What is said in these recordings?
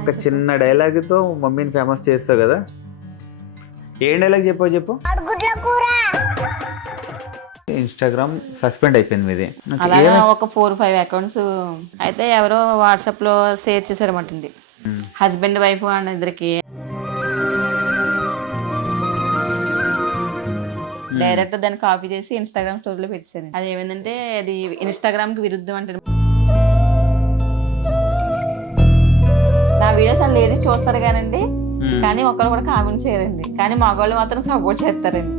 ఒక చిన్న డైలాగ్తో మమ్మీని ఫేమస్ చేస్తావు కదా. ఏం డైలాగ్ చెప్పు. ఇన్స్టాగ్రామ్ సస్పెండ్ అయిపోయింది మీది. అలాగా ఒక 4-5 అకౌంట్స్ అయితే ఎవరో వాట్సాప్ లో షేర్ చేశారన్నమాట. హస్బెండ్ వైఫ్ అండ్ ఇద్దరికి డైరెక్ట్ దాన్ని కాపీ చేసి ఇన్స్టాగ్రామ్ స్టోరీలో పెట్టాను. అది ఏమైందంటే అది ఇన్స్టాగ్రామ్ కి విరుద్ధం అంటే. నా వీడియోస్ అని లేడీస్ చూస్తారు కానండి, కానీ ఒక్కరు కూడా కామెంట్ చేయరండి. కానీ మగవాళ్ళు మాత్రం సపోర్ట్ చేస్తారండి.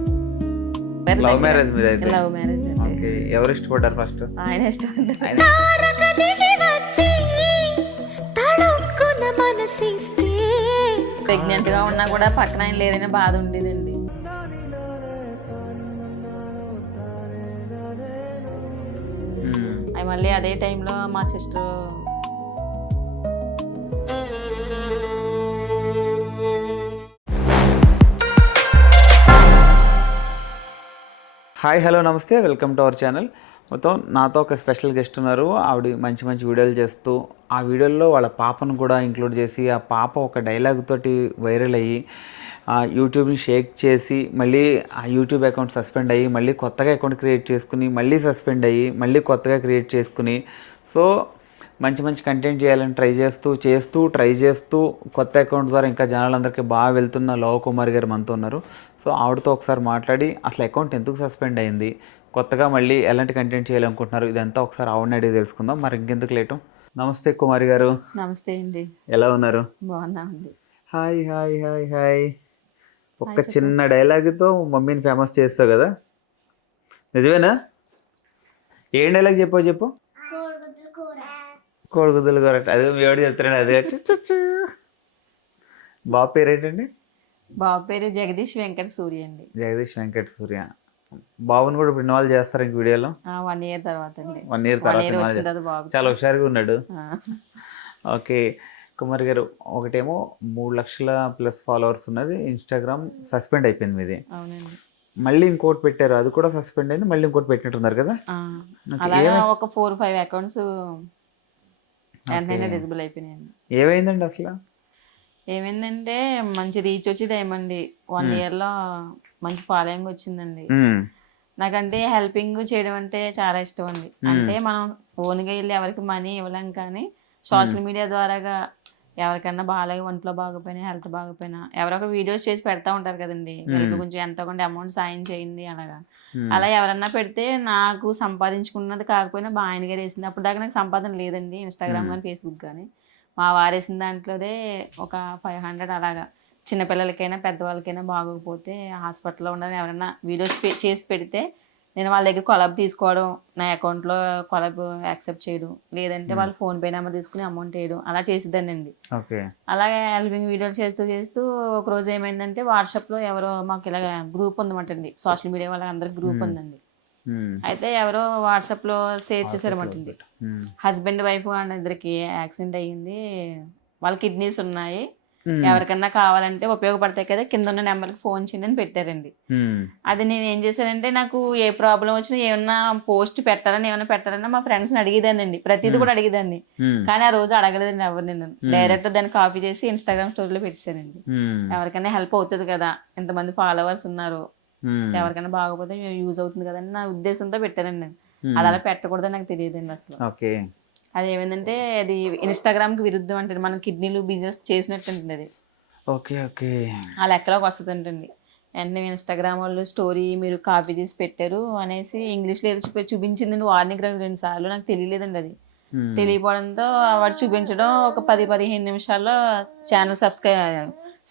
లవ్ మ్యారేజ్ మీద లవ్ మ్యారేజ్ అండి. ఎవరు ఇష్టపడ్డారు ఫస్ట్? ఆయన ఇష్టపడ్డారు. ప్రెగ్నెంట్ గా ఉన్నా కూడా పక్కన ఆయన లేదనే బాధ ఉండేదండి. మళ్ళీ అదే టైంలో మా సిస్టర్ హాయ్ హలో నమస్తే, వెల్కమ్ టు అవర్ ఛానల్. మొత్తం నాతో ఒక స్పెషల్ గెస్ట్ ఉన్నారు. ఆవిడ మంచి మంచి వీడియోలు చేస్తూ ఆ వీడియోల్లో వాళ్ళ పాపను కూడా ఇంక్లూడ్ చేసి ఆ పాప ఒక డైలాగ్ తోటి వైరల్ అయ్యి యూట్యూబ్ని షేక్ చేసి మళ్ళీ ఆ యూట్యూబ్ అకౌంట్ సస్పెండ్ అయ్యి మళ్ళీ కొత్తగా అకౌంట్ క్రియేట్ చేసుకుని మళ్ళీ సస్పెండ్ అయ్యి మళ్ళీ కొత్తగా క్రియేట్ చేసుకుని సో మంచి మంచి కంటెంట్ చేయాలని ట్రై చేస్తూ కొత్త అకౌంట్ ద్వారా ఇంకా జనాలందరికీ బాగా వెళ్తున్న లవ కుమారి గారు మనతో ఉన్నారు. సో ఆవిడతో ఒకసారి మాట్లాడి అసలు అకౌంట్ ఎందుకు సస్పెండ్ అయింది, కొత్తగా మళ్ళీ ఎలాంటి కంటెంట్ చేయాలనుకుంటున్నారు, ఇదంతా ఒకసారి ఆవిడని అడిగి తెలుసుకుందాం. మరి ఇంకెందుకు లేటు. నమస్తే కుమారి గారు. నమస్తే అండి. ఎలా ఉన్నారు? బాగున్నామండి. Hi hi hi hi. ఒక చిన్న డైలాగ్తో మమ్మీని ఫేమస్ చేస్తావు కదా, నిజమేనా? ఏం డైలాగ్ చెప్పు. కోడిగుడ్దులు కూర. అదే మీ ఎవడు చెప్తారండి. అదే బాబు పేరు ఏంటండి? బాబు పేరు జగదీష్ వెంకట సూర్య అండి. జగదీష్ వెంకట సూర్య. బాబుని కూడా ఇప్పుడు ఇన్వాల్వ్ చేస్తారు ఇంక వీడియోలో. 1 year తర్వాత అండి. 1 year తర్వాత చాలా హుషారుగా ఉన్నాడు. ఓకే కుమార్ గారు, ఒకటేమో 3 లక్షల ప్లస్ ఫాలోవర్స్ ఉన్నది, ఇన్స్టాగ్రామ్ సస్పెండ్ అయిపోయింది మీది. అవునండి. మళ్ళీ ఇంకోటి పెట్టారు, అది కూడా సస్పెండ్ అయింది, మళ్ళీ ఇంకోటి పెట్టినట్టున్నారు కదా. అలాగా ఒక 4-5 అకౌంట్స్ డిజబుల్ అయిపోయినాయండి. ఏమైందండి అసలు? ఏమైందంటే మంచి రీచ్ వచ్చి ఏమండి 1 year లో మంచి ఫాలోయింగ్ వచ్చిందండి. నాకంటే హెల్పింగ్ చేయడం అంటే చాలా ఇష్టం అండి. అంటే మనం ఓన్గా వెళ్ళి ఎవరికి మనీ ఇవ్వలేం, కానీ సోషల్ మీడియా ద్వారాగా ఎవరికన్నా బాగాలేక ఒంట్లో బాగోపోయినా హెల్త్ బాగోపోయినా ఎవరో ఒక వీడియోస్ చేసి పెడతా ఉంటారు కదండి, వీళ్ళకి కొంచెం ఎంతో కొంత అమౌంట్ సాయం చేయండి అలాగా. అలా ఎవరన్నా పెడితే నాకు సంపాదించుకున్నది కాకపోయినా మా ఆయన గారు వేసింది. అప్పుడు దాకా నాకు సంపాదన లేదండి, ఇన్స్టాగ్రామ్ కానీ ఫేస్బుక్ కానీ. మా వారు వేసిన దాంట్లోదే ఒక 500 అలాగా చిన్నపిల్లలకైనా పెద్దవాళ్ళకైనా బాగోకపోతే హాస్పిటల్లో ఉండాలని ఎవరైనా వీడియోస్ చేసి పెడితే నేను వాళ్ళ దగ్గర కొలాబ్ తీసుకోవడం, నా అకౌంట్లో కొలాబ్ యాక్సెప్ట్ చేయడం, లేదంటే వాళ్ళ ఫోన్పే నెంబర్ తీసుకుని అమౌంట్ వేయడం అలా చేసిద్దానండి. అలాగే హెల్పింగ్ వీడియోలు చేస్తూ ఒక రోజు ఏమైందంటే వాట్సాప్లో ఎవరో మాకు ఇలాగ గ్రూప్ ఉందన్నమాట అండి, సోషల్ మీడియా వాళ్ళందరికి గ్రూప్ ఉందండి. అయితే ఎవరో వాట్సాప్లో షేర్ చేశారన్నమాట. హస్బెండ్ వైఫ్ అండ్ ఇద్దరికి యాక్సిడెంట్ అయ్యింది, వాళ్ళ కిడ్నీస్ ఉన్నాయి, ఎవరికన్నా కావాలంటే ఉపయోగపడతాయి కదా, కింద ఉన్న నెంబర్కి ఫోన్ చేయండి అని పెట్టారండి. అది నేను ఏం చేశానంటే నాకు ఏ ప్రాబ్లం వచ్చినా ఏమన్నా పోస్ట్ పెట్టారన్నా మా ఫ్రెండ్స్ని అడిగేదానండి, ప్రతిదీ కూడా అడిగేదాన్ని. కానీ ఆ రోజు అడగలేదండి ఎవరు, నేను డైరెక్ట్ దాన్ని కాపీ చేసి ఇన్స్టాగ్రామ్ స్టోరీలో పెట్టానండి. ఎవరికైనా హెల్ప్ అవుతుంది కదా, ఎంతమంది ఫాలోవర్స్ ఉన్నారు, ఎవరికైనా బాగోపోతే యూజ్ అవుతుంది కదా అని నా ఉద్దేశంతో పెట్టానండి నేను. అది అలా పెట్టకూడదని నాకు తెలియదండి అసలు. అది ఏమైందంటే అది ఇన్స్టాగ్రామ్ కి విరుద్ధం అంటే మనం కిడ్నీలు బిజినెస్ చేసినట్టు ఉంటుంది అది. ఆ లెక్కలోకి వస్తుందంటండి. వెంటనే ఇన్స్టాగ్రామ్ వాళ్ళు స్టోరీ మీరు కాపీ చేసి పెట్టారు అనేసి ఇంగ్లీష్లో ఏదో చూపించిందండి. వార్నింగ్ 2 సార్లు నాకు తెలియలేదండి. అది తెలియపోవడంతో వాడు చూపించడం ఒక 10-15 నిమిషాల్లో ఛానల్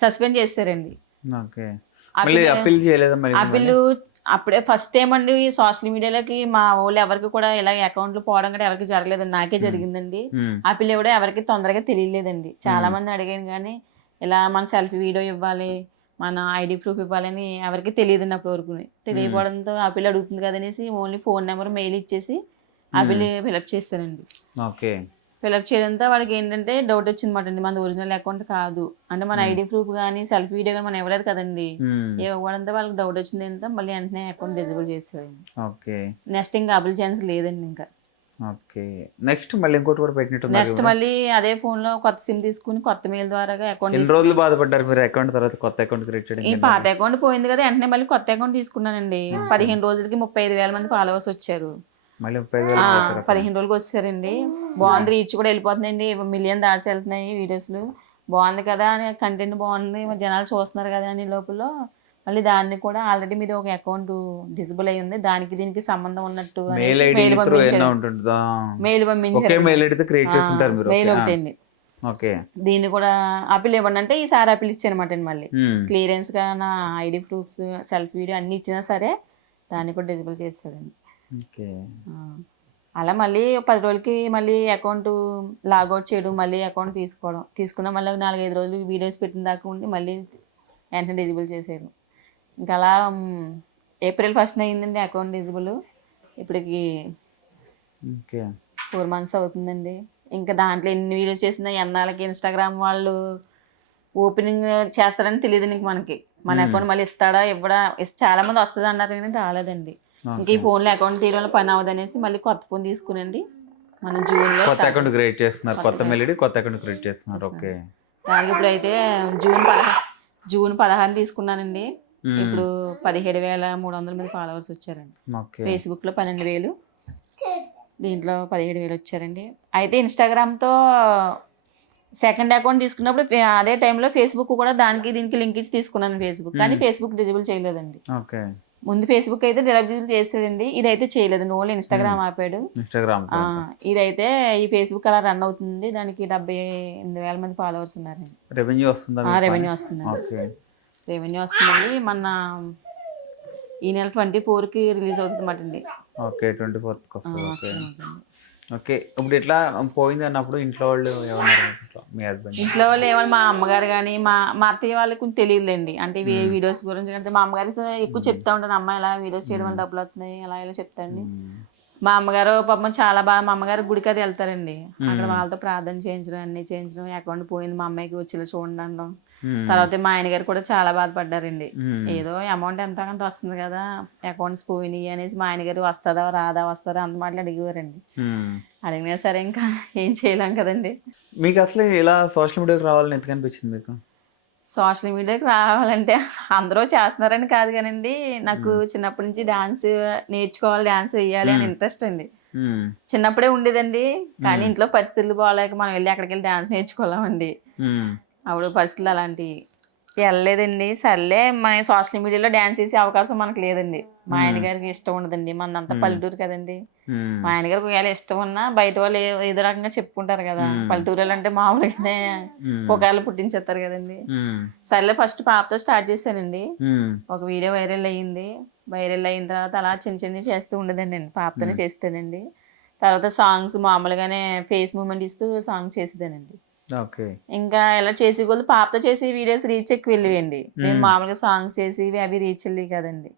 సస్పెండ్ చేశారండి. అప్పీలు అప్పుడే ఫస్ట్ టైం అండి సోషల్ మీడియాలోకి మా వాళ్ళు ఎవరికి కూడా ఇలా అకౌంట్లు పోవడం కూడా ఎవరికి జరగలేదండి, నాకే జరిగిందండి. ఆ పిల్ల కూడా ఎవరికి తొందరగా తెలియలేదండి. చాలా మంది అడిగాను కానీ ఇలా మన సెల్ఫీ వీడియో ఇవ్వాలి, మన ఐడి ప్రూఫ్ ఇవ్వాలని ఎవరికి తెలియదండి అప్పటి వరకు. తెలియకపోవడంతో ఆ పిల్ల అడుగుతుంది కదనేసి ఓన్లీ ఫోన్ నెంబర్ మెయిల్ ఇచ్చేసి ఆ పిల్ల ఫిలప్ చేశానండి. ఫిలప్ చేయడంతో వాడికి ఏంటంటే డౌట్ వచ్చింది మాట అండి, మన ఒరిజినల్ అకౌంట్ కాదు అంటే మన ఐడి ప్రూఫ్ కానీ సెల్ఫీ వీడియో కానీ మనం ఇవ్వలేదు కదండి. ఇవ్వడంతో వాళ్ళకి డౌట్ వచ్చింది ఏంటో మళ్ళీ వెంటనే అకౌంట్ డిజేబుల్ చేసేవాడి. నెక్స్ట్ ఇంకా అబుల్ ఛాన్స్ లేదండి ఇంకా. ఓకే. నెక్స్ట్ మళ్ళీ ఇంకోటి కూడా పెట్టినట్టున్నారు. నెక్స్ట్ మళ్ళీ అదే ఫోన్ లో కొత్త సిమ్ తీసుకుని కొత్త మెయిల్ ద్వారా అకౌంట్ ఎన్ని రోజులు బాధపడ్డారు మీరు అకౌంట్ తర్వాత కొత్త అకౌంట్ క్రియేట్ ఈ చేయడానికి? పాత అకౌంట్ పోయింది కదా వెంటనే మళ్ళీ కొత్త అకౌంట్ తీసుకున్నానండి. 15 రోజులకి 35,000 మంది ఫాలోవర్స్ వచ్చారు. మళ్ళీ 35,000 15 రోజులకి వచ్చారండి. బాగుంది, రీచ్ కూడా వెళ్ళిపోతుందండి, మిలియన్ దాటి వెళ్తున్నాయి వీడియోస్లు. బాగుంది కదా అని, కంటెంట్ బాగుంది, జనాలు చూస్తున్నారు కదా అని లోపల మళ్ళీ దాన్ని కూడా ఆల్రెడీ మీద ఒక అకౌంట్ డిజిబుల్ అయి ఉంది, దానికి దీనికి సంబంధం ఉన్నట్టు మెయిల్ ఐడి మెయిల్ పంపించారు. మెయిల్ పంపించారు. క్రియేట్ చేస్తుంటారు మీరు. మెయిల్ ఒకటి అండి. ఓకే. దీన్ని కూడా అప్పీల్ ఇవ్వండి అంటే ఈసారి అప్పీల్ ఇచ్చానమాట అండి. మళ్ళీ క్లియరెన్స్ గా నా ఐడి ప్రూఫ్స్, సెల్ఫ్ వీడియో అన్ని ఇచ్చినా సరే దాన్ని కూడా డిజిబుల్ చేస్తాడండి. అలా మళ్ళీ 10 రోజులకి మళ్ళీ అకౌంట్ లాగౌట్ చేయడం, మళ్ళీ అకౌంట్ తీసుకున్న మళ్ళీ 4-5 రోజులు వీడియోస్ పెట్టిన దాకా ఉండి మళ్ళీ వెంటనే డిజిబుల్ చేసేయడం. ఇంకా అలా April 1st అయ్యిందండి అకౌంట్ డిజిబుల్. ఇప్పటికి 4 months అవుతుందండి. ఇంకా దాంట్లో ఎన్ని వీడియోస్ చేసినా ఎన్నాళ్ళకి ఇన్స్టాగ్రామ్ వాళ్ళు ఓపెనింగ్ చేస్తారని తెలియదు నీకు మనకి. మన అకౌంట్ మళ్ళీ ఇస్తాడా ఇవ్వడా, చాలా మంది వస్తుంది అన్నారు కానీ రాలేదండి. ఇంకా ఈ ఫోన్లో అకౌంట్ తీయడం పని అవ్వదు అనేసి మళ్ళీ కొత్త ఫోన్ తీసుకునండి మనం జూన్లో కొత్త అకౌంట్ క్రియేట్ చేస్తున్నారు. కొత్త మెయిల్ ఐడి కొత్త అకౌంట్ క్రియేట్ చేస్తున్నారు. ఓకే. దానికి ఇప్పుడు అయితే జూన్ 16 తీసుకున్నానండి. ఇప్పుడు 17,300 మంది ఫాలోవర్స్ వచ్చారండి. ఫేస్బుక్ లో 12,000, దీంట్లో 17,000 వచ్చారండి. అయితే ఇన్స్టాగ్రామ్తో సెకండ్ అకౌంట్ తీసుకున్నప్పుడు అదే టైంలో ఫేస్బుక్ కూడా దానికి దీనికి లింక్ ఇచ్చి తీసుకున్నాను ఫేస్బుక్, కానీ ఫేస్బుక్ డిజిబుల్ చేయలేదండి. ముందు ఫేస్బుక్ అయితే డిజిబుల్ చేసాడండి, ఇదైతే చేయలేదు, ఓన్లీ ఇన్స్టాగ్రామ్ ఆపాడు. ఇదైతే ఈ ఫేస్బుక్ అలా రన్ అవుతుంది, దానికి 78,000 మంది ఫాలోవర్స్ ఉన్నారండి. రెవెన్యూ వస్తుందండి. రెవెన్యూ వస్తుందండి. మన ఈ నెల 24కి రిలీజ్ అవుతుంది అన్నమాట అండి. ఓకే, 24కి వస్తుంది. ఓకే. ఇప్పుడు ఎట్లా పోయింది అన్నప్పుడు ఇంట్లో వాళ్ళు ఏమన్నారు? మీ హస్బెండ్ ఇంట్లో వాళ్ళు ఏమన్నా, మా అమ్మగారు కానీ మా అత్తయ్య వాళ్ళకి కొంచెం తెలియదులేండి. అంటే ఇవి వీడియోస్ గురించి అంటే మా అమ్మగారికి ఎక్కువ చెప్తా ఉంటాను, అమ్మ ఇలా వీడియోస్ చేయడం వల్ల డబ్బులు వస్తున్నాయి అలా ఇలా చెప్తాండి. మా అమ్మగారు పాపం చాలా బాగా, మా అమ్మగారు గుడికి అది వెళ్తారండి, అక్కడ వాళ్ళతో ప్రార్థన చేయించడం అన్ని చేయించడం, అకౌంట్ పోయింది మా అమ్మాయికి వచ్చి చూడండి అనడం. తర్వాత మా ఆయన గారు కూడా చాలా బాధపడ్డారండి. ఏదో అమౌంట్ ఎంత కొంత వస్తుంది కదా, అకౌంట్స్ పోయినాయి అనేసి మా ఆయన గారు వస్తుందా రాదా వస్తారా అంత మాటలు అడిగేవారండి. అడిగినా సరే ఇంకా ఏం చేయలేం కదండి. మీకు అసలు ఇలా సోషల్ మీడియాకి రావాలని ఎందుకు అనిపించింది మీకు? సోషల్ మీడియాకి రావాలంటే అందరూ చేస్తున్నారని కాదు కానండి, నాకు చిన్నప్పటి నుంచి డాన్స్ నేర్చుకోవాలి, డాన్స్ వేయాలి అని ఇంట్రెస్ట్ అండి. చిన్నప్పుడే ఉండేదండి, కానీ ఇంట్లో పరిస్థితులు బాగాలేక మనం వెళ్ళి అక్కడికి వెళ్ళి డాన్స్ నేర్చుకోలేమండి. అప్పుడు పరిస్థితులు అలాంటివి వెళ్ళలేదండి. సర్లే మన సోషల్ మీడియాలో డాన్స్ చేసే అవకాశం మనకు లేదండి. మా ఆయన గారికి ఇష్టం ఉండదండి, మనంతా పల్లెటూరు కదండి. మా ఆయన గారికి ఒకవేళ ఇష్టం ఉన్నా బయట వాళ్ళు ఏదో రకంగా చెప్పుకుంటారు కదా, పల్లెటూరు అంటే మామూలుగానే పుకార్లు పుట్టించేస్తారు కదండి. సర్లే ఫస్ట్ పాపతో స్టార్ట్ చేశానండి. ఒక వీడియో వైరల్ అయ్యింది. వైరల్ అయిన తర్వాత అలా చిన్న చిన్నవి చేస్తూ ఉండదండి, పాపతోనే చేస్తానండి. తర్వాత సాంగ్స్ మామూలుగానే ఫేస్ మూమెంట్ ఇస్తూ సాంగ్ చేసేదానండి. ఇంకా ఇలా చేసి కొద్ది పాపతో చేసి వీడియోస్ రీచ్ ఎక్కువ వెళ్ళివండి. నేను మామూలుగా సాంగ్స్ చేసి అవి రీచ్ వెళ్ళి కదండి.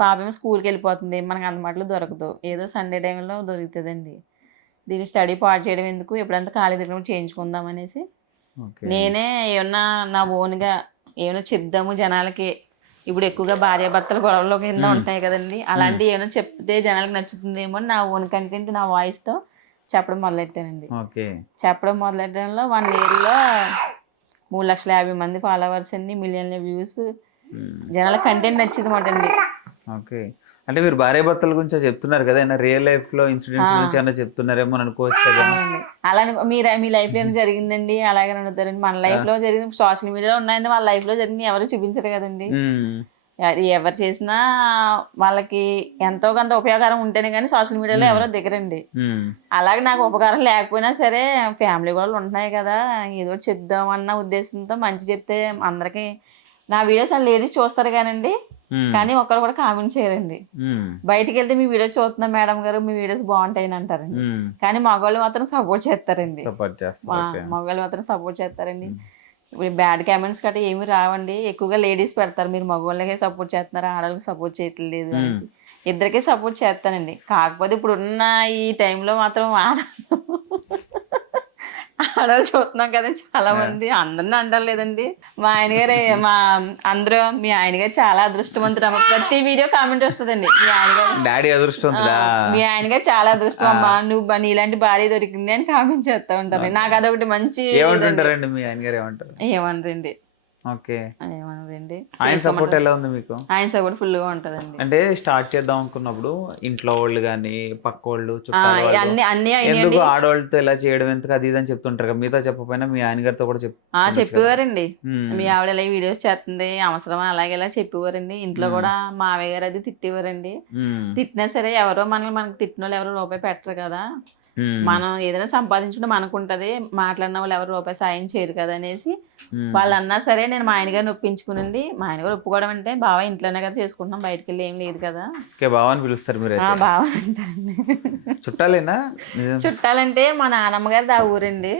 పాప ఏమో స్కూల్కి వెళ్ళిపోతుంది, మనకు అందుబాటులో దొరకదు, ఏదో సండే టైంలో దొరుకుతుందండి. దీన్ని స్టడీ పాడు చేయడం ఎందుకు, ఎప్పుడంతా ఖాళీ దగ్గర చేయించుకుందాం అనేసి నేనే ఏమన్నా నా ఓన్గా ఏమైనా చెప్దాము జనాలకి. ఇప్పుడు ఎక్కువగా భార్యాభర్తల గొడవలు కింద ఉంటాయి కదండి, అలాంటివి ఏమైనా చెప్తే జనాలకు నచ్చుతుందేమో నా ఓన్ కంటెంట్ నా వాయిస్తో చెప్పడం మొదలెట్టానండి. చెప్పడం మొదలెట్టడంలో 1 yearలో 3,50,000 మంది ఫాలోవర్స్ అండి, మిలియన్ల వ్యూస్, జనాల కంటెంట్ నచ్చింది మాట అండి. ఓకే. అంటే మీరు భార్య భర్తల గురించి చెప్తున్నారు కదా, రియల్ లైఫ్ లో ఇన్సిడెంట్స్ గురించి అన్న చెప్తున్నారేమో అనుకోవచ్చు కదా. అలా మీ లైఫ్ లో జరిగిందండి అలాగే అడుగుతారండి. మన లైఫ్ లో జరిగింది సోషల్ మీడియాలో ఉన్నాయండి, వాళ్ళ లైఫ్ లో జరిగింది ఎవరు చూపించరు కదండి. ఎవరు చేసినా వాళ్ళకి ఎంతో కొంత ఉపయోగకరం ఉంటేనే కానీ సోషల్ మీడియాలో ఎవరో దిగరండి. అలాగే నాకు ఉపకారం లేకపోయినా సరే ఫ్యామిలీ కూడా ఉంటున్నాయి కదా, ఏదో చెప్దామన్న ఉద్దేశంతో మంచి చెప్తే అందరికి నా వీడియోస్ లేడీస్ చూస్తారు కానండి, కానీ ఒక్కరు కూడా కామెంట్ చేయరండి. బయటికి వెళ్తే మీ వీడియోస్ చూస్తున్నాం మేడం గారు, మీ వీడియోస్ బాగుంటాయని అంటారండి, కానీ మగవాళ్ళు మాత్రం సపోర్ట్ చేస్తారండి. మగవాళ్ళు మాత్రం సపోర్ట్ చేస్తారండి. ఇప్పుడు బ్యాడ్ కామెంట్స్ గట్రా ఏమి రావండి, ఎక్కువగా లేడీస్ పెడతారు, మీరు మగవాళ్ళకే సపోర్ట్ చేస్తున్నారు ఆడవాళ్ళకి సపోర్ట్ చేయట్లేదు అని. ఇద్దరికే సపోర్ట్ చేస్తానండి. కాకపోతే ఇప్పుడు ఉన్న ఈ టైంలో మాత్రం ఛానల్ చూస్తున్నాం కదా చాలా మంది, అందరిని అంటారు లేదండి. మా ఆయన గారు అందరూ మీ ఆయన గారు చాలా అదృష్టవంతుడు అమ్మ, ప్రతి వీడియో కామెంట్ వస్తుందండి మీ ఆయన గారు డాడీ అదృష్టవంతుడా, మీ ఆయన గారు చాలా అదృష్టం అమ్మా, నువ్వు నీలాంటి భార్య దొరికింది అని కామెంట్ చేస్తా ఉంటారు. నాకు అదొకటి మంచి. ఏమంటుంటారండి మీ ఆయన గారు, ఏమంటారు? ఏమనరండి. ఓకే, ఏమనరండి. ఆయన సపోర్ట్ ఎలా ఉంది మీకు? ఆయన సపోర్ట్ ఫుల్ గా ఉంటదండి. అంటే స్టార్ట్ చేద్దాం అనుకున్నప్పుడు ఇంట్లో వాళ్ళు కానీ పక్క వాళ్ళు అన్ని ఎందుకు ఆడవాళ్ళతో ఎలా చేయడం ఎందుకు అది ఇదని చెప్తుంటారు కదా, మీతో చెప్పకపోయినా మీ ఆయన గారితో కూడా చెప్పేవారండి. మీ ఆవిడ ఇలా వీడియోస్ చేస్తుంది అవసరం అలాగే ఇలా చెప్పేవారండి. ఇంట్లో కూడా మావయ్య గారు అది తిట్టేవారండి. తిట్టినా సరే ఎవరో మనకి తిట్టిన వాళ్ళు ఎవరో రూపాయి పెట్టరు కదా, మనం ఏదైనా సంపాదించుకుంటే మనకు ఉంటది, మాట్లాడిన వాళ్ళు ఎవరు రూపాయి సాయం చేయరు కదా అనేసి వాళ్ళు అన్నా సరే నేను మా ఆయన గారిని ఒప్పించుకునండి. మా ఆయన గారు ఒప్పుకోవడం అంటే బావ ఇంట్లోనే కదా చేసుకుంటున్నాం, బయటకు వెళ్ళి ఏం లేదు కదా. బావ అని పిలుస్తారు మీరు? బావ అంటారండి. చుట్టాలేనా? చుట్టాలంటే మా నాన్నమ్మ గారిది ఆ ఊరండి.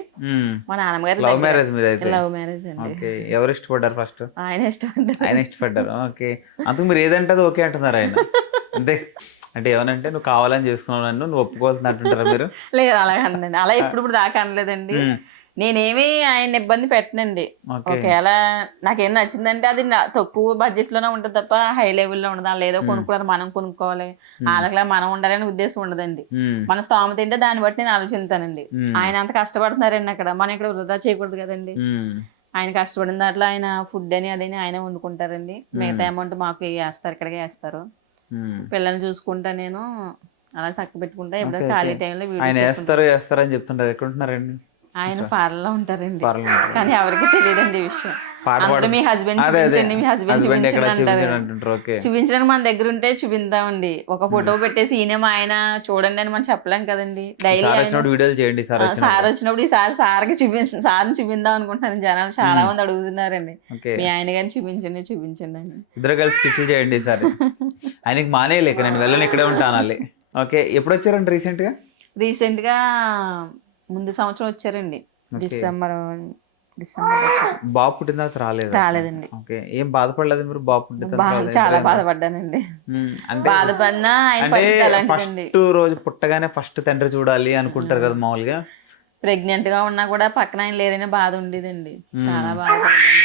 మా నాన్నమ్మ గారి లవ్ మ్యారేజ్ మీద? లవ్ మ్యారేజ్ అండి. ఎవరు ఇష్టపడ్డారు ఫస్ట్? ఆయన ఇష్టపడ్డారు. ఆయన ఇష్టపడ్డారు. ఓకే, అందుకు మీరు ఏదంటే అది ఓకే అంటున్నారు ఆయన అంతే. అంటే ఏమనంటే నువ్వు కావాలని చేసుకున్నావు నన్ను, నువ్వు ఒప్పుకోవాల్సినట్టుంటారా మీరు? లేదు అలాగండి, అలా ఇప్పుడు దాకా అనలేదండి. నేనేమి ఆయన ఇబ్బంది పెట్టనండి. ఒకవేళ నాకేం నచ్చిందంటే అది తక్కువ బడ్జెట్ లోనే ఉంటుంది తప్ప హై లెవెల్లో ఉండదు. వాళ్ళు ఏదో కొనుక్కోవాలి మనం కొనుక్కోవాలి వాళ్ళకిలా మనం ఉండాలనే ఉద్దేశం ఉండదండి. మన స్తోమత ఏంటో దాన్ని బట్టి నేను ఆలోచిస్తానండి. ఆయన అంత కష్టపడుతున్నారండి అక్కడ, మనం ఇక్కడ వృధా చేయకూడదు కదండి. ఆయన కష్టపడిన దాంట్లో ఆయన ఫుడ్ అని అదని ఆయన వండుకుంటారండి. మిగతా అమౌంట్ మాకు వేస్తారు, ఇక్కడికే వేస్తారు. పిల్లల్ని చూసుకుంటా నేను అలా చక్క పెట్టుకుంటా. ఎప్పుడో ఖాళీ టైంలో వేస్తారు అని చెప్తుంటారు. ఎక్కడ ఉంటున్నారండి ఆయన? పార్లర్లో ఉంటారండి, కానీ ఎవరికి తెలియదండి ఈ విషయం. అందరూ మీ హస్బెండ్ చూపించండి, మీ హస్బెండ్ చూపించండి అంటారు. చూపించడానికి మన దగ్గర ఉంటే చూపిద్దామండి. ఒక ఫోటో పెట్టేసి ఈయన మా ఆయన చూడండి అని మనం చెప్పలేం కదండి. డైలీ సార్ వచ్చినప్పుడు ఈసారి సార్కి సార్ని చూపిందాం అనుకుంటున్నాను. జనాలు చాలా మంది అడుగుతున్నారండి, మీ ఆయన గారిని చూపించండి చూపించండి అని. ఇద్దరు కలిసి స్టిచ్ చేయండి సార్. ఆయనకి మానేయలేక నేను వెళ్ళను, ఇక్కడే ఉంటాను. ఓకే, ఎప్పుడు వచ్చారండి రీసెంట్ గా? ముందు సంవత్సరం వచ్చారండి, డిసెంబర్. బాబు పుట్టిన తర్వాత రాలేదండి. ఓకే, ఏం బాధపడలేదు మీరు? బాబు పుట్టిన చాలా బాధపడ్డానండి. బాధపడినా ఫస్ట్ రోజు పుట్టగానే ఫస్ట్ తండ్రి చూడాలి అనుకుంటారు కదా మామూలుగా. ప్రెగ్నెంట్ గా ఉన్నా కూడా పక్కన ఆయన లేరనే బాధ ఉండేదండి, చాలా బాధపడదండి.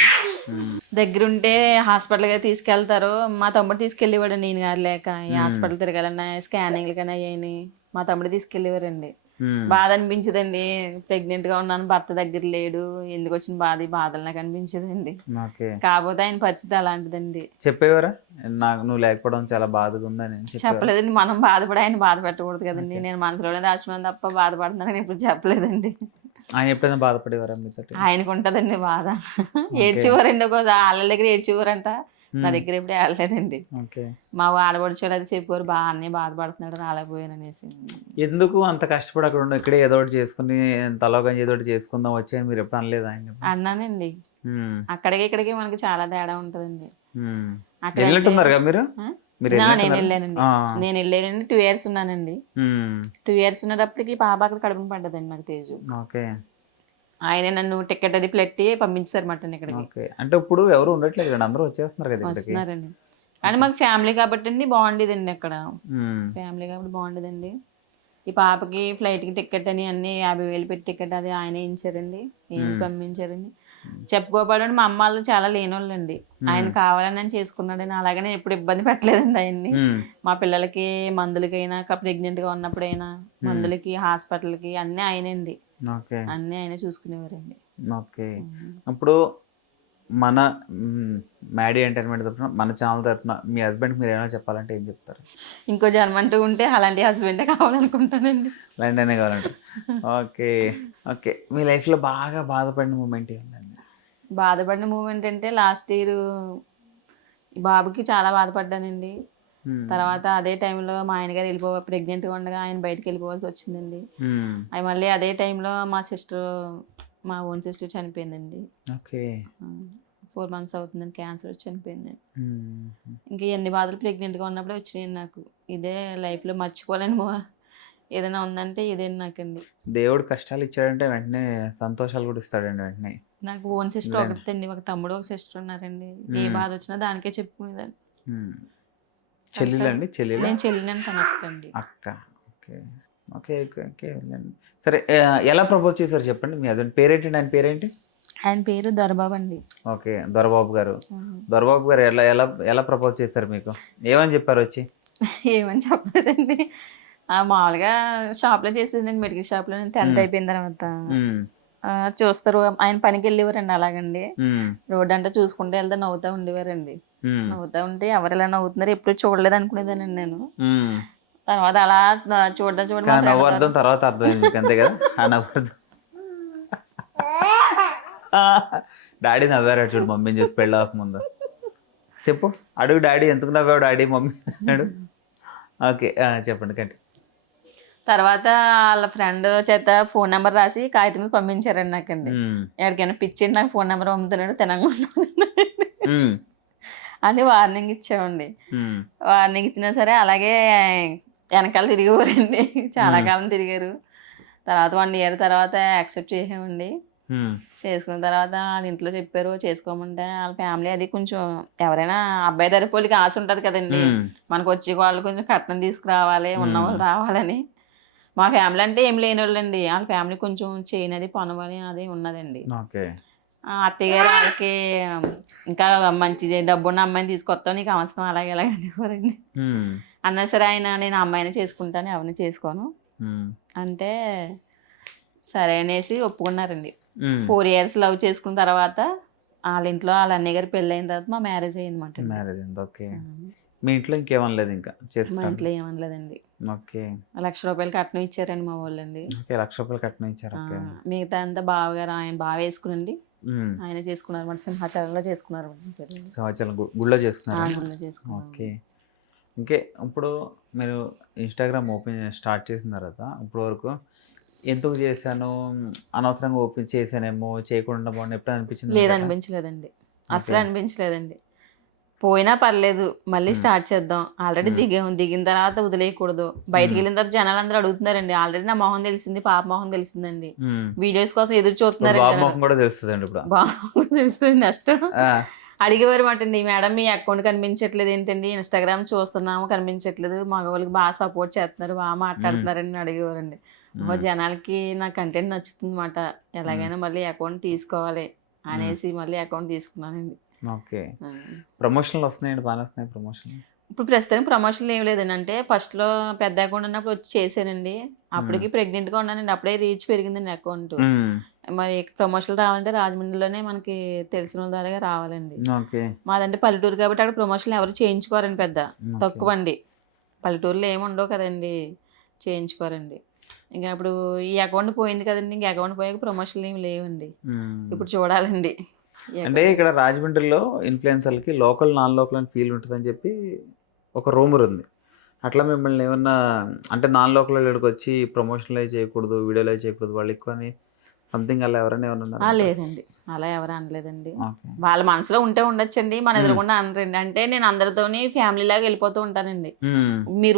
దగ్గరుంటే హాస్పిటల్ గా తీసుకెళ్తారు. మా తమ్ముడు తీసుకెళ్ళేవాడు, నేను గారు లేక ఈ హాస్పిటల్ తిరగాలన్నా స్కానింగ్లకన్నా అయ్యాయని మా తమ్ముడు తీసుకెళ్ళేవారండి. బాధ అనిపించదండి. ప్రెగ్నెంట్ గా ఉన్నాను, భర్త దగ్గర లేడు, ఎందుకు వచ్చిన బాధలు నాకు అనిపించదండి. కాకపోతే ఆయన పరిస్థితి అలాంటిదండి. చెప్పేవారా నువ్వు లేకపోవడం చాలా బాధగా ఉందని? చెప్పలేదండి. మనం బాధపడి ఆయన బాధ పెట్టకూడదు కదండి. నేను మనసులోనే దాచుకున్నాను తప్ప బాధపడుతున్నాను ఎప్పుడు చెప్పలేదండి. ఆయన ఎప్పుడైనా బాధపడేవారా మీతో? ఆయనకు ఉంటదండి బాధ. ఏడ్చేవారండి, ఒక వాళ్ళ దగ్గర ఏడ్చేవారంట, నా దగ్గర ఎప్పుడు వెళ్ళలేదండి. మా ఆడపడిచాడు అది చెప్పారు, అన్నీ బాధపడుతున్నాడు రాలేకపోయాను అనేసి. ఎందుకు అంత కష్టపడి అక్కడ ఉండి ఇక్కడే ఏదో ఒకటి చేసుకుని తలోగా ఏదో ఒకటి చేసుకుందాం వచ్చాయని మీరు ఎప్పుడు అనలేదు ఆయన? అన్నానండి. అక్కడికి ఇక్కడికి మనకి చాలా తేడా ఉంటదండి. వెళ్ళినట్టున్నారు మీరు? నేను వెళ్ళానండి 2 years ఉన్నానండి. 2 years ఉన్నప్పటికి పాప అక్కడ కడుపున పడ్డదండి నాకు, తేజు. ఆయన నన్ను టికెట్ అది పెట్టి పంపించారు మటన్ ఇక్కడికి. అంటే ఇప్పుడు ఎవరు ఉండట్లేదు కదా, అందరూ వచ్చేస్తున్నారు కదా? వస్తున్నారండి, కానీ మాకు ఫ్యామిలీ కాబట్టి అండి బాగుండేదండి అక్కడ. ఫ్యామిలీ కాబట్టి బాగుండేదండి. ఈ పాపకి ఫ్లైట్కి టికెట్ అని అన్ని 50,000 పెట్టి టికెట్ అది ఆయన వేయించారండి, వేయించి పంపించారండి. చెప్పుకోబడండి మా అమ్మ వాళ్ళు చాలా లేనోళ్ళండి. ఆయన కావాలని ఆయన చేసుకున్నాడని అలాగనే ఎప్పుడు ఇబ్బంది పెట్టలేదండి ఆయన్ని. మా పిల్లలకి మందులకైనా ప్రెగ్నెంట్ గా ఉన్నప్పుడైనా మందులకి హాస్పిటల్కి అన్నీ ఆయనండి, అన్నీ ఆయన చూసుకునేవారండి. ఓకే, ఇప్పుడు మన మ్యాడీ ఎంటర్టైన్మెంట్ తరఫున మన ఛానల్ తరఫున మీ హస్బెండ్కి మీరు ఏమైనా చెప్పాలంటే ఏం చెప్తారు? ఇంకో జన్మ అంటూ ఉంటే అలాంటి హస్బెండే కావాలనుకుంటానండి. అలాంటినే కావాలంటారు. ఓకే ఓకే, మీ లైఫ్లో బాగా బాధపడిన మూమెంట్ ఏంటండి? బాధపడిన మూమెంట్ అంటే లాస్ట్ ఇయర్ బాబుకి చాలా బాధపడ్డానండి. తర్వాత అదే టైంలో మా ఆయన గారు ప్రెగ్నెంట్గా ఉండగా ఆయన బయటకు వెళ్ళిపోవాల్సి వచ్చిందండి. అది మళ్ళీ అదే టైంలో మా ఓన్ సిస్టర్ చనిపోయిందండి. 4 months అవుతుందండి, క్యాన్సర్ వచ్చి చనిపోయిందండి. ఇంకా ఎన్ని బాధలు ప్రెగ్నెంట్గా ఉన్నప్పుడే వచ్చినాయి నాకు. ఇదే లైఫ్లో మర్చిపోలేని ఏదైనా ఉందంటే ఇదే నాకండి. దేవుడు కష్టాలు ఇచ్చాడంటే వెంటనే సంతోషాలు కూడా ఇస్తాడండి వెంటనే. నాకు ఓన్ సిస్టర్ ఒకటి, ఒక తమ్ముడు ఒక సిస్టర్ ఉన్నారండి. ఏ బాధ వచ్చినా దానికే చెప్పుకునేదాన్ని. చెల్లెలండి? నేను చెల్లినని తన అక్కండి. అక్క. Okay, okay. ఓకే. ఓకే. సరే ఎలా ప్రపోజ్ చేశారు చెప్పండి? మీ హస్బెండ్ పేరేంటి? ఆయన పేరేంటి? ఆయన పేరు దొరబాబు అండి. ఓకే. దొరబాబు గారు. ఆహా. దొరబాబు గారు ఎలా ఎలా ఎలా ప్రపోజ్ చేశారు మీకు? ఏమని చెప్పారొచ్చి? ఏమని చెప్పలేదండి. మామూలుగా షాప్‌లో చేసేదండి, మెడికల్ షాప్‌లో 10th హ్మ్. అయిపోయిన తర్వాత. హ్మ్. చూస్తారు. ఆయన పనికెళ్ళేవారండి అలాగండి. హ్మ్. రోడ్డంతా చూసుకుంటూ వెళ్తే నవ్వుతా ఉండేవారండి. హ్మ్. నవ్వుతా ఉంటే ఎవరిలా నవ్వుతున్నారు ఎప్పుడు చూడలేదు అనుకునేదానండి నేను. హ్మ్. తర్వాత అలా చూడడం చూడడం మా కానీ ఫ్రెండ్ నవ్వు ద్వారా అర్థం తర్వాత అర్థమైంది మీకు అంతే కదా? ఆ నవ్వు అర్థం. డాడీ నవ్వారట చూడు మమ్మీని చూసి పెళ్ళవ్వకముందు. చెప్పు. అడుగు డాడీ ఎందుకు నవ్వావు డాడీ మమ్మీ అన్నాడు. ఓకే. చెప్పండి తర్వాత ఆళ్ళ ఫ్రెండ్ చేత ఫోన్ నంబర్ రాసి కాగితం మీద పంపించారండి నాకండి. హ్మ్. ఎవరికైనా పిచ్చేంటి నాకు ఫోన్ నంబర్ పంపుతున్నాడు తినంగా హ్మ్. అని వార్నింగ్ ఇచ్చామండి. హ్మ్. వార్నింగ్ ఇచ్చినా సరే అలాగే వెనకాల తిరిగేవారండి. చాలా హ్మ్. కాలం తిరిగారు. తర్వాత 1 ఇయర్ తర్వాత యాక్సెప్ట్ చేసామండి. హ్మ్. చేసుకున్న తర్వాత ఆళ్ళ ఇంట్లో చెప్పారు చేసుకోమంటే, ఆళ్ళ ఫ్యామిలీ అది కొంచెం ఎవరైనా అబ్బాయి తరపోళ్ళకి ఆశ ఉంటది కదండీ! హ్మ్. మనకొచ్చే వాళ్ళు కొంచెం కట్నం తీసుకురావాలి, హ్మ్. ఉన్నవాళ్ళు రావాలని. మా ఫ్యామిలీ అంటే ఏం లేనోళ్ళండి. ఆళ్ళ ఫ్యామిలీ కొంచెం చేనది, పొలం అది ఉన్నదండి. ఓకే. అత్తయ్య గారు ఆళ్ళకి ఇంకా మంచి డబ్బున్న అమ్మాయిని తీసుకొత్తావు నీకు అవసరం అలాగే ఇలాగ అనేవారండి. హ్మ్. అన్నా సరే ఆయన నేను ఆ అమ్మాయినే చేసుకుంటాను ఎవరిని చేసుకోను. హ్మ్. అంటే సరే అనేసి ఒప్పుకున్నారండి. హ్మ్. 4 ఇయర్స్ లవ్ చేసుకున్న తర్వాత ఆళ్ళింట్లో ఆళ్ళ అన్నయ్య గారి పెళ్ళయిన తర్వాత మా మ్యారేజ్ అయిందన్నమాటండి. మ్యారేజ్ అయింది. ఓకే. హ్మ్. మీ ఇంట్లో ఇంకేమనలేదు ఇంకా మా చేసుకుంటాను. ఇంట్లో ఏమనలేదండి. ఓకే. రూ. 1,00,000 కట్నం ఇచ్చారండి మా వోళ్ళండి. ఓకే. ₹1,00,000 కట్నం ఇచ్చారు. ఓకే. మిగతా అంతా బావగారు ఆయన వేసుకునండి. హ్మ్. ఆయనే చేసుకున్నారన్నమాట. సింహాచలంలో చేసుకున్నారన్నమాట పెళ్లి. సంవత్సరం గుడిలో చేసుకున్నారా? గుడిలో చేసుకున్నాం. ఓకే. ఇంకే ఇప్పుడు మీరు ఇన్‌స్టాగ్రామ్ స్టార్ట్ చేసిన తర్వాత ఇప్పటి వరకు ఎందుకు చేశాను? అనవసరంగా ఓపెన్ చేశానేమో, చేయకుండా బాగుండు ఎప్పుడైనా అనిపించిందా మీకట్లా? లేదనిపించలేదండి. ఓకే. అస్సలు అనిపించలేదండి. పోయినా పర్లేదు. మళ్ళీ హ్మ్. స్టార్ట్ చేద్దాం. ఆల్రెడీ హ్మ్. దిగాం. దిగిన తర్వాత వదిలేయకూడదు. హ్మ్. బయటికెళ్ళిన తర్వాత జనాలందరూ అడుగుతున్నారండి. ఆల్రెడీ నా మొహం తెలిసింది. పాప మొహం తెలిసిందండి. హ్మ్. వీడియోస్ కోసం ఎదురు ఇప్పుడు చూస్తున్నారండి బాబు అందరూ. మొఖం కూడా తెలుస్తదండి ఇప్పుడు. తెలుస్తుంది నెక్స్ట్. ఆ! అడిగేవారమాటండి. మేడం మీ అకౌంట్ కనిపించట్లేదు ఏంటండి? ఇన్‌స్టాగ్రామ్ చూస్తున్నాము కనిపించట్లేదు. మగవాళ్ళకి బాగా సపోర్ట్ చేస్తున్నారు. బాగా హ్మ్. మాట్లాడుతున్నారని అడిగేవారండి. ఓహో! హ్మ్. జనాలకి నా కంటెంట్ నచ్చుతుందన్నమాట. హ్మ్. ఎలాగైనా మళ్ళీ అకౌంట్ తీసుకోవాలి హ్మ్. అనేసి మళ్ళీ అకౌంట్ తీసుకున్నానండి. ఓకే. హ్మ్. ప్రమోషన్‌లు వస్తున్నాయండి బానే వస్తున్నాయా ప్రమోషన్‌లు? ఇప్పుడు ప్రస్తుతానికి ప్రమోషన్‌లు ఏమి లేదండి. అంటే ఫస్ట్‌లో పెద్ద అకౌంట్ ఉన్నప్పుడు వచ్చి చేశానండి. హ్మ్. అప్పటికి ప్రెగ్నెంట్‌గా ఉన్నానండి. అప్పుడే రీచ్ పెరిగిందండి అకౌంటు. హ్మ్. మరి ప్రమోషన్‌లు రావాలంటే రాజమండ్రిలోనే మనకి తెలిసినోళ్ళ ద్వారాగా రావాలండి. ఓకే. మాదంటే పల్లెటూరు కాబట్టి అక్కడ ప్రమోషన్‌లు ఎవరు చేయించుకోరండి పెద్ద. ఓకే. తక్కువండి. పల్లెటూరులో ఏమి ఉండవు కదండీ! చేయించుకోరండి. ఇంక అప్పుడు ఈ అకౌంట్ పోయింది కదండీ! ఇంక అకౌంట్ పోయాక ప్రమోషన్‌లు ఏమి లేవండి. హ్మ్. ఇప్పుడు చూడాలండి. ఈ అంటే అకౌంట్. ఇక్కడ రాజమండ్రిలో ఇన్‌ఫ్లుయెన్సర్‌లకి లోకల్, నాన్ లోకల్ అని ఫీల్ ఉంటదని చెప్పి ఒక రూమర్ ఉంది. అట్లా మిమ్మల్ని ఏమన్నా అంటే నాన్ లోకల్ ఈడకొచ్చి ప్రమోషన్‌లయి చేయకూడదు, వీడియోలయి చేయకూడదు వాళ్ళు ఎక్కువ అని సంథింగ్ అలా ఎవరైనా ఏమన్నా ఉన్నారా మీతో? లేదండి. అలా ఎవరు అనలేదండి. ఓకే. వాళ్ళ మనసులో ఉంటే ఉండొచ్చండి. మన హ్మ్. ఎదురుగుండా అనరండి. అంటే నేను అందరితోని ఫ్యామిలీలాగా వెళ్ళిపోతూ ఉంటానండి. హ్మ్. మీ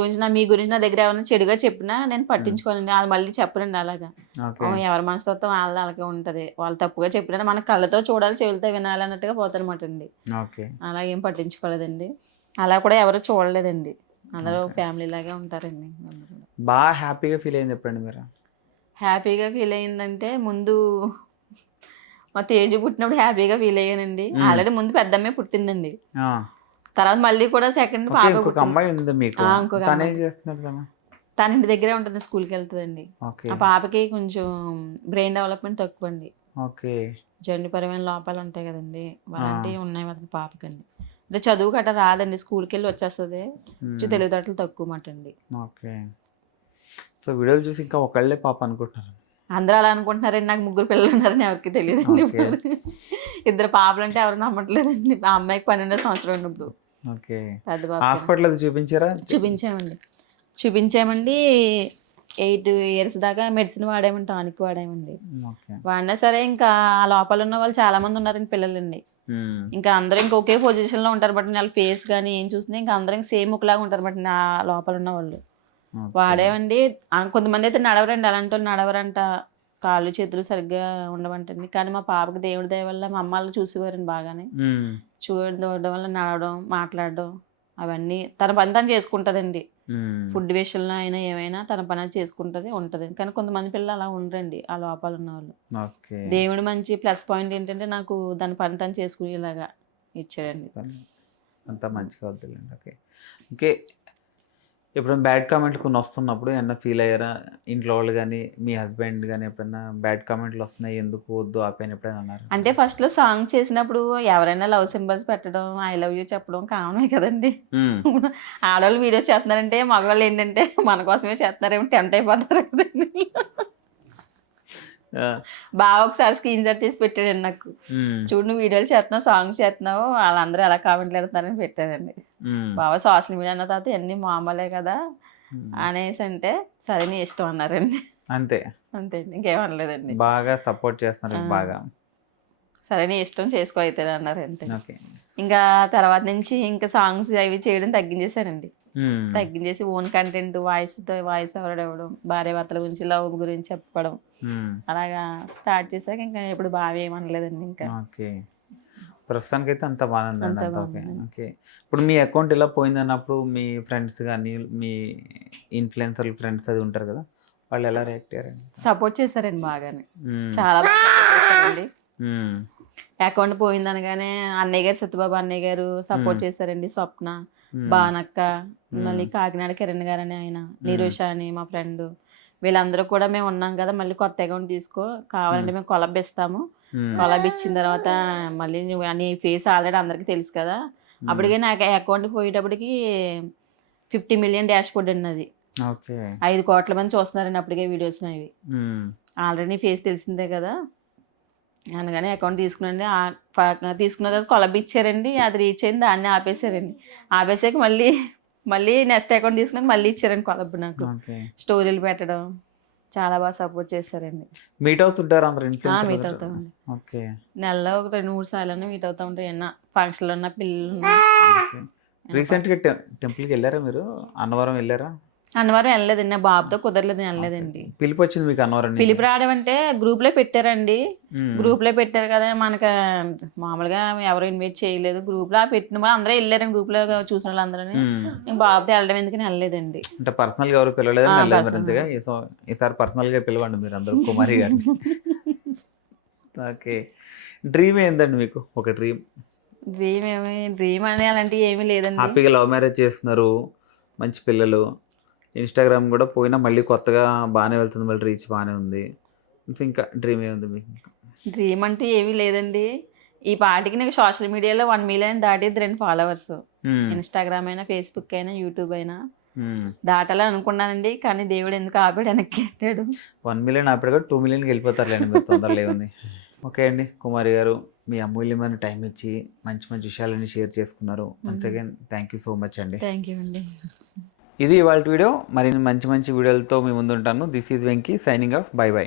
గురించి నా దగ్గర ఎవరైనా చెడుగా చెప్పినా నేను హ్మ్. పట్టించుకోనండి. అది మళ్ళీ చెప్పనండి అలాగా. ఓకే. ఎవరి మనస్తత్వం వాళ్ళది అలాగే ఉంటది. వాళ్ళు తప్పుగా చెప్పినా మన కళ్ళతో చూడాలి, చెవులతో వినాలి అన్నట్టుగా పోతానమాటండి. ఓకే. అలా ఏం పట్టించుకోలేదండి. అలా కూడా ఎవరు చూడలేదండి. అందరూ ఓకే. ఫ్యామిలీలాగే ఉంటారండి అందరూ. బా హ్యాపీగా ఫీల్ అయింది ఎప్పుడండి మీరు? హ్యాపీగా ఫీల్ అయిందంటే ముందు మా తేజు పుట్టినప్పుడు హ్యాపీగా ఫీల్ అయ్యానండి. హ్మ్. ఆల్రెడీ ముందు పెద్దమ్మాయి పుట్టిందండి. ఆ! తర్వాత మళ్ళీ కూడా సెకండ్ ఓకే. పాప ఇంకొక పుట్టింది. అమ్మాయి ఉంది మీకు. ఇంకొక తనేం అమ్మాయి. చేస్తున్నారు తను? తన ఇంటి దగ్గరే ఉంటుంది. స్కూల్‌కెళ్తదండి. ఓకే. ఆ పాపకి కొంచెం బ్రెయిన్ డెవలప్‌మెంట్ తక్కువండి. ఓకే. జన్యుపరమైన లోపాలుంటాయి గదండీ! ఆ! అలాంటివి ఉన్నాయి వాళ్ళ పాపకండి. అంటే చదువు గట్రా రాదండి. స్కూల్‌కెళ్ళి వచ్చేస్తది. కొంచెం హ్మ్. తెలివితేటలు తక్కువ మాటండి. ఓకే. సో, వీడియోలు చూసి ఇంకా ఒకళ్ళే పాప అనుకుంటున్నారు. అందరూ అలా అనుకుంటున్నారండి. నాకు ముగ్గురు పిల్లలున్నారని ఎవరికీ తెలీదండి ఓకే. ఇప్పుడు. ఇద్దరు పాపలంటే ఎవరు నమ్మట్లేదండి. ఆ అమ్మాయికి 12వ సంవత్సరం అండి ఇప్పుడు. ఓకే. పెద్ద పాపకి. హాస్పిటల్ అది చూపించారా? చూపించామండి. చూపించామండి. 8 ఇయర్స్ దాకా మెడిసిన్ వాడామండి. టానిక్ వాడామండి. ఓకే. వాడినా సరే ఇంకా ఆ లోపలున్న వాళ్ళు చాలామంది ఉన్నారండి పిల్లలండి. హ్మ్. ఇంకా అందరూ ఇంక ఒకే పొజిషన్‌లో ఉంటారు బట్ ఆళ్ళ ఫేస్ గాని ఏం చూసినా ఇంక అందరూ ఇంక సేమ్ ఒకలాగా ఉంటారు బట్ నా లోపలున్న వాళ్ళు. ఓకే. వాడామండి. కొంతమందైతే నడవరండి. అలాంటోళ్ళు నడవరంట. కాళ్ళు, చేతులు సరిగ్గా ఉండవంటండి. కానీ మా పాపకి దేవుడి దయ వల్ల మా అమ్మ ఆళ్ళు చూసేవారండి బాగానే. హ్మ్. చూడడం వల్ల నడవడం, మాట్లాడడం అవన్నీ తన పని తను చేసుకుంటుందండి. ఉమ్. ఫుడ్ విషయంలో అయినా ఏమైనా తన పని అది చేసుకుంటుంది ఉంటుంది. కానీ కొంతమంది పిల్లలు అలా ఉండరండి, ఆ లోపాలు ఉన్న వాళ్ళు. ఓకే. దేవుడు మంచి ప్లస్ పాయింట్ ఏంటంటే నాకు దాని పని తను చేసుకునేలాగా ఇచ్చాడండి. అంతా మంచిగా వద్దులేండి. ఓకే. ఓకే. ఎప్పుడైనా బ్యాడ్ కామెంట్లు కొన్ని వస్తున్నప్పుడు ఏమన్నా ఫీల్ అయ్యారా? ఇంట్లో వాళ్ళు కానీ మీ హస్బెండ్ కానీ ఎప్పుడైనా బ్యాడ్ కామెంట్లు వస్తున్నాయి ఎందుకు వద్దు ఆపేని ఎప్పుడైనా అన్నారు? అంటే ఫస్ట్లో సాంగ్ చేసినప్పుడు ఎవరైనా లవ్ సింబల్స్ పెట్టడం, ఐ లవ్ యూ చెప్పడం కామనే కదండి. ఆడవాళ్ళు వీడియో చేస్తున్నారంటే మగవాళ్ళు ఏంటంటే మన కోసమే చేస్తున్నారేమో టెంప్ట్ అయిపోతారు కదండి. బాగా ఒకసారి స్క్రీన్ షాట్ తీసి పెట్టాడండి నాకు, చూడు నువ్వు వీడియోలు చేస్తున్నావు, సాంగ్స్ చేస్తున్నావు, వాళ్ళందరూ ఎలా కామెంట్లు పెడతారని పెట్టారండి. బాబా సోషల్ మీడియా అన్న తర్వాత అన్ని మామూలే కదా అనేసి అంటే సరే నీ ఇష్టం అన్నారండి. అంతే అంతే, ఇంకేమనలేదండి. బాగా సపోర్ట్ చేస్తున్నారు బాగా. సరే నీ ఇష్టం చేసుకో అయితే అన్నారు అంతే. ఓకే. ఇంకా తర్వాత నుంచి ఇంకా సాంగ్స్ అవి చేయడం తగ్గించేశారండి. తగ్గించేసి ఓన్ కంటెంట్ వాయిస్ ఎవరు ఇవ్వడం, భార్య భర్తల గురించి లవ్ గురించి చెప్పడం అలాగా స్టార్ట్ చేశాక ఇంకా ఇప్పుడు బాగా ఏమనలేదండి ఇంకా. ఓకే. ప్రస్తుతానికి అయితే అంత బాగానే ఉందండి. అంతా ఓకే. ఓకే. ఇప్పుడు మీ అకౌంట్ ఇలా పోయిందన్నప్పుడు మీ ఫ్రెండ్స్ కానీ మీ ఇన్ఫ్లుయెన్సర్ ఫ్రెండ్స్ అది ఉంటారు కదా, వాళ్ళు ఎలా రియాక్ట్ అయ్యారండి? సపోర్ట్ చేశారండి బాగానే, చాలా బాగా సపోర్ట్ చేశారండి. అకౌంట్ పోయిందనగానే అన్నయ్య గారు, సత్యబాబు అన్నయ్య గారు సపోర్ట్ చేశారండి. స్వప్న, బానక్క, మళ్ళీ కాకినాడ కిరణ్ గారు అని ఆయన, నిరోష అని మా ఫ్రెండ్, వీళ్ళందరూ కూడా మేము ఉన్నాం కదా, మళ్ళీ కొత్త అకౌంట్ తీసుకో, కావాలంటే మేము కొలబ్ ఇస్తాము, కొలబ్ ఇచ్చిన తర్వాత మళ్ళీ నువ్వు నీ ఫేస్ ఆల్రెడీ అందరికీ తెలుసు కదా. అప్పటికే నాకు అకౌంట్ పోయేటప్పటికి 50 మిలియన్ డాష్ బోర్డ్ అండి అది. 5 కోట్ల మంది చూస్తున్నారండి అప్పటికే వీడియోస్ అవి. ఆల్రెడీ నీ ఫేస్ తెలిసిందే కదా అనగానే అకౌంట్ తీసుకున్నాండి. తీసుకున్న తర్వాత కొలబ్ ఇచ్చారండి, అది రీచ్ అయింది, దాన్ని ఆపేశారండి. ఆపేసాక మళ్ళీ నెక్స్ట్ అకౌంట్ తీసుకుని మళ్ళీ ఇచ్చారండి కొలబ్. నాకు స్టోరీలు పెట్టడం చాలా బాగా సపోర్ట్ చేశారండి. మీట్ అవుతుంటారు అందరూ? మీట్ అవుతామండి. నెలలో ఒక 2-3 సార్లు మీట్ అవుతూ ఉంటాయి. ఏమన్నా ఫంక్షన్లు ఉన్న పిల్లలు ఉన్న. రీసెంట్గా టెంపుల్కి వెళ్ళారా మీరు? అన్నవరం వెళ్ళారా? అన్నవరం వెళ్ళలేదండి, నా బాబుతో కుదరలేదు, వెళ్ళలేదండి. పిలుపు వచ్చింది మీకు అన్నవరం? పిలుపు రావడం అంటే గ్రూప్ లో పెట్టారండి, గ్రూప్ లో పెట్టారు కదా, మనకు మామూలుగా ఎవరు ఇన్వైట్ చేయలేదు. గ్రూప్ లో పెట్టిన అందరూ వెళ్ళారండి, గ్రూప్ లో చూసిన వాళ్ళందరూ. నేను బాబుతో వెళ్ళడం ఎందుకని వెళ్ళలేదండి. అంటే పర్సనల్ గా ఎవరు పిలవలేదు, ఈసారి పర్సనల్ గా పిలవండి మీరు అందరూ కుమారి గారిని. ఓకే. డ్రీమ్ ఏందండి మీకు? ఒక డ్రీమ్ అని అలాంటివి ఏమీ లేదండి. హ్యాపీగా లవ్ మ్యారేజ్ చేస్తున్నారు, మంచి పిల్లలు, ఇన్స్టాగ్రామ్ కూడా పోయినా మళ్ళీ కొత్తగా బాగానే వెళ్తుంది, మళ్ళీ రీచ్ బాగానే ఉంది. ఇంకా డ్రీమ్ ఏముంది మీకు? డ్రీమ్ అంటే ఏమీ లేదండి. ఈ పాటికి నాకు సోషల్ మీడియాలో 1 మిలియన్ దాటేది 2 ఫాలోవర్స్. ఇన్స్టాగ్రామ్ అయినా, ఫేస్బుక్ అయినా, యూట్యూబ్ అయినా దాటాలని అనుకున్నానండి. కానీ దేవుడు ఎందుకు ఆపాడు, వెనక్కి పెట్టాడు. 1 మిలియన్ ఆపాడు, 2 మిలియన్కి వెళ్ళిపోతారులేండి మీరు, తొందరలో ఏముంది. ఓకే అండి, కుమారి గారు మీ అమూల్యమైన టైం ఇచ్చి మంచి మంచి విషయాలన్నీ షేర్ చేసుకున్నారు. Once again thank you so much అండి. థ్యాంక్ యూ అండి. ఇది ఇవాళ వీడియో. మరి మంచి మంచి వీడియోలతో మీ ముందు ఉంటాను. This is Venky signing off. By by.